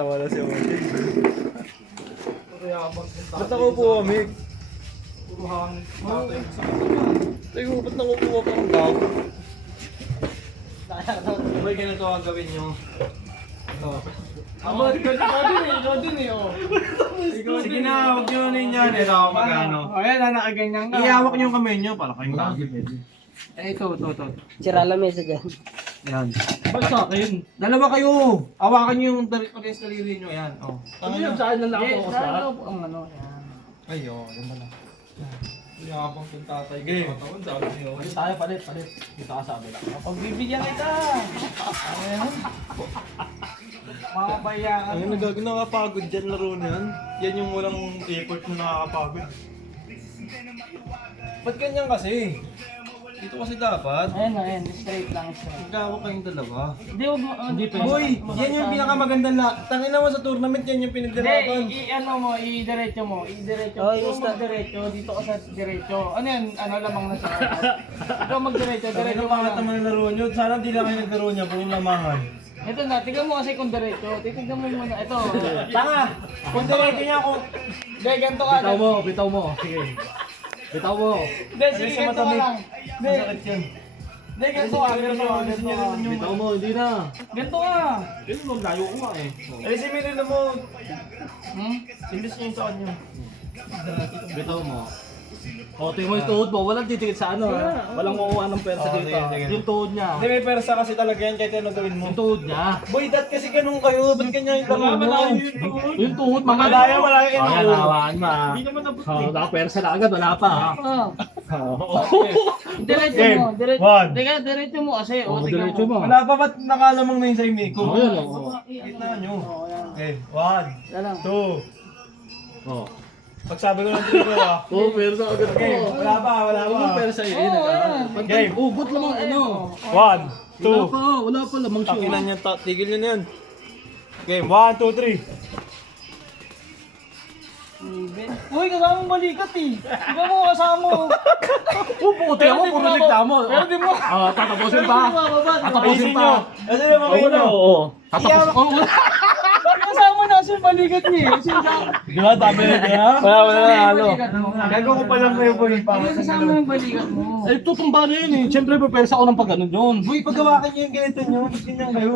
Natatawa na si Oji. Ba't nakupo kami? Tayo, ba't nakupo ka ng gago? Boy, ganito ang gawin nyo. Ikaw din eh, oh. Sige na, huwag nyo na yan. Ito ako magano. Ayan, nakaganyan ka. Ihawak nyo yung kamay nyo para kayong gago. Ito. Sira lang mesa dyan. Yan. Ba't sa akin? Dalawa kayo. Hawakan nyo yung pag-is daliri nyo. Yan. Oh. Ano yun? Saan na lang ako sa? Ang ano, yan. Ay, oh. Yan pala. Yabang kong tatay. Game. Taon sabi niyo. Tayo, palit. Dito ka sa abila. Pagbibigyan kita. Ayan. Makapaya ka. Ay, nakakapagod dyan laro na yan. Yan yung walang effort na nakakapagod. Ba't ganyan kasi? Dito kasi dapat. Ayan. Straight lang. Magkawak kayong dalawa. Hindi, huwag mo. Hindi, Boy, yan yung pinakamagandang tangin naman sa tournament, yan yung pinagdalaban. Ano mo, i-diretso mo. Oh, Ikaw yung mag-diretso, dito ka sa diretso. Ano yan? Ano lamang na sa atas? Ikaw mag-diretso, Diretso diretso pa mo nga lang. naman ang laro nyo. Sana di lang kayo naglaro niya, puro lamangan. Ito na, tignan mo kasi kung diretso. Tignan mo muna. Ito. Tanga! Kung diretso niya ako, Hindi, ganito ka. Bitaw mo. Sige. Bitaw mo. Hindi, sige, sa ganito ka matamig. lang. Hindi, masakit yan. ganito ka. Bitaw mo, hindi na. Ganito ka. Ganun mo, layo ko nga eh. Ay, si Mirino mo, Hmm? imbis niyo yung sa kanya. Bitaw mo. O, tingin mo yung tuhod mo. Walang titikit sa ano ha. Walang kukuha ng pwersa Oh, dito. sige. Yung tuhod niya. Hindi, may persa kasi talaga yan kahit ano gawin mo. Yung tuhod niya. Boy, dat kasi ganun kayo. Ba't ganyan yung laro mo? Yung tuhod, mga Malaya, malaya Oh, yan, yung hawakan mo ha. Hindi naman nabot. Oh, nakapwersa na agad, wala pa ha. Diretso Game. mo. One. Teka, diretso mo kasi. Oh, tignan diretso mo. Wala pa ba't nakalamang na yung sa Miko? Oh, yan o. Kita nyo. Oh, yan. Okay, 1, Yan lang. 2. Oh. Pagsabi ko ng trigger ah. Oh, pwersa agad Okay, po. wala pa. Yung pwersa yun. Oo, yan. Game. Ugot lamang ano. 1, Wala pa lamang 2. siya. Takinan niya, tigil niyo na yan. Game, 1, 2, 3. Uy, kasama mong balikat eh. Ikaw mo kasama. Puputi ako, puro reklamo. Pero di mo. Ah, tatapusin pa. Tatapusin Ayusin pa. nyo. Kasi naman kayo Wala, nyo. oo. Tatapos. Oh, wala. Kasama na kasi yung balikat niya eh. Di ba, dami na kaya? Wala na halo. Gago ko pa lang kayo boy. Hindi kasama yung balikat mo. Eh, tutumba na yun eh. Siyempre, prepersa ako ng pag ganun yun. Boy, paggawakan nyo yung ganito nyo. Ganyan kayo.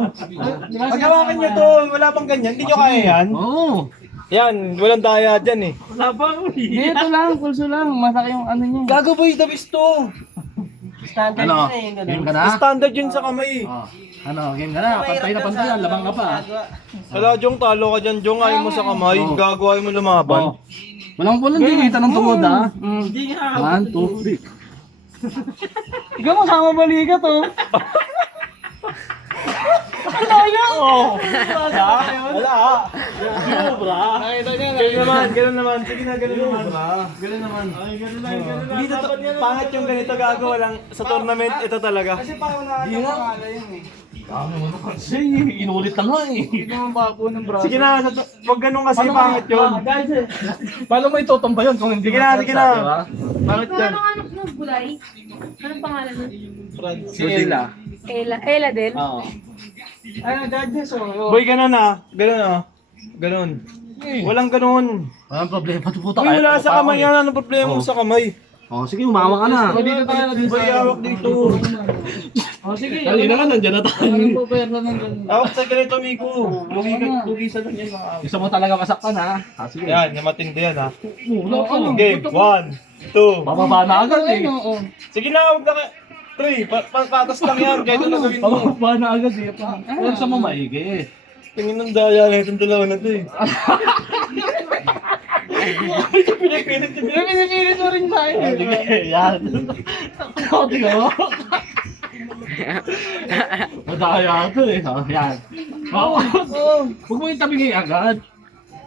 Paggawakan nyo to, wala pang ganyan. Hindi nyo kaya yan. Oo. Yan, walang daya dyan eh. Wala pa ako eh. Dito lang, pulso lang. Masaki yung ano niya. Gago boy, the best to. Standard Ano? yun eh. Yung Game ganun. ka na? Standard yun sa kamay. Ah. Ano, game ka na? Pantay na pantay yan. Labang ka pa. Wala, Jong, talo ka dyan, Jong. Ayaw mo sa kamay. Oo. Gago, ayaw mo lumaban. Oh. Walang dikita ng tungod ha. Hindi nga. 1, 2, 3. Ikaw mo sama balikat oh. Oo. Wala. Sobra. Nakita niya. Ganun naman. Sige na, ganun naman. Ganun naman. Ay, ganun lang. Dito, pangit yung ganito gago. Walang, sa tournament, ito talaga. Kasi pa wala Hindi nga. pangalan yun eh. Ano kasi, inulit na nga eh. Hindi naman pa po ng braso. Sige na, wag ganun kasi pangit yun. Guys, Paano mo itutumba yun kung hindi Sige na, sige na. diba? Pangit yan. Anong anak ng bulay? Anong pangalan nun? Si Ella. Ella din? Oo. Ayun, judges oh. Boy, ganun ah. Ganun ah. Ganun. Walang ganun. Walang problema, puta Boy, wala sa kamay yan. Ano problema mo sa kamay? Oh, sige, umawa ka na. Dito tayo na din Boy, hawak dito. Oh, sige. Kanina nga, nandyan na tayo. Ano po pera ng ganun? Hawak sa ganito, Miko. Lugisan lang yan. Mga Gusto mo talaga masaktan ha? Ah, sige. yan, yung matindi yan ha. Wala pa. Game, 1, 2. Bababa na agad eh. Oo. Sige na, huwag na ka. 3, patas lang yan. Kahit ano gawin mo. Bababa na agad eh. Pero sa mamaigi. Tingin ng daya na itong dalawa na to eh. Pinipilit yun. Pinipilit mo rin tayo. Ah, sige, yan. Ako, tingnan mo. Madaya ito eh. Oh, yan. Oo. Huwag mo yung tabingin agad.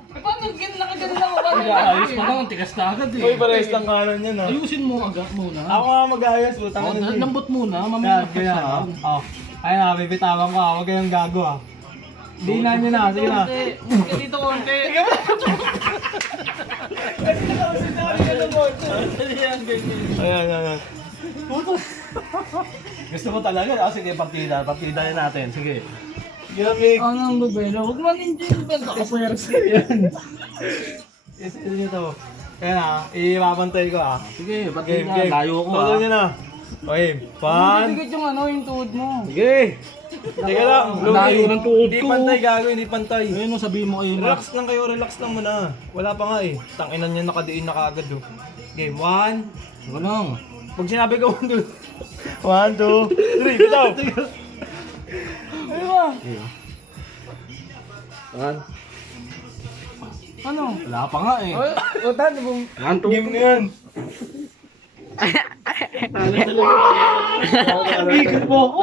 Paano nakaganon ako? Paano Ayos pa lang, tigas na agad eh. Uy, parehas lang kanan yan ha. Ayusin mo agad muna. Ako nga mag-ayos, utang Oh, na lambot muna, mamaya Kaya ha. Oh. Ayun ha, bibitawan ko ha. Huwag kayong gago ha. Hindi na nyo na, sige na. Dito konti. Ayan, ayan. Gusto mo talaga? Ah, sige, partida. Partida yan natin. Sige. Gamig. Anong nobela? Huwag man enjoy yung benta. Kapwersa yan. Isa nyo to. Kaya na, ibabantay ko ah. Sige, ba't Game, na? game. Layo ko Todo ah. nyo na. Okay, one. Bigat yung ano, yung tuhod mo. Sige. Teka lang. Layo ng tuhod Hindi ko. pantay gago, hindi pantay. Ayun o, sabihin mo kayo na. Relax lang kayo, relax lang muna. Wala pa nga eh. Tanginan niya nakadiin na kaagad oh. Game, one. Ano lang. Pag sinabi ko, 1, 2. 1, 2, 3, bitaw. Ano ba? Ano? Wala pa nga eh. O, tano bang... Game na yan. Nabigil mo ako.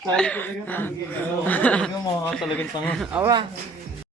Sabi ko talaga, talagang tanga. Awa.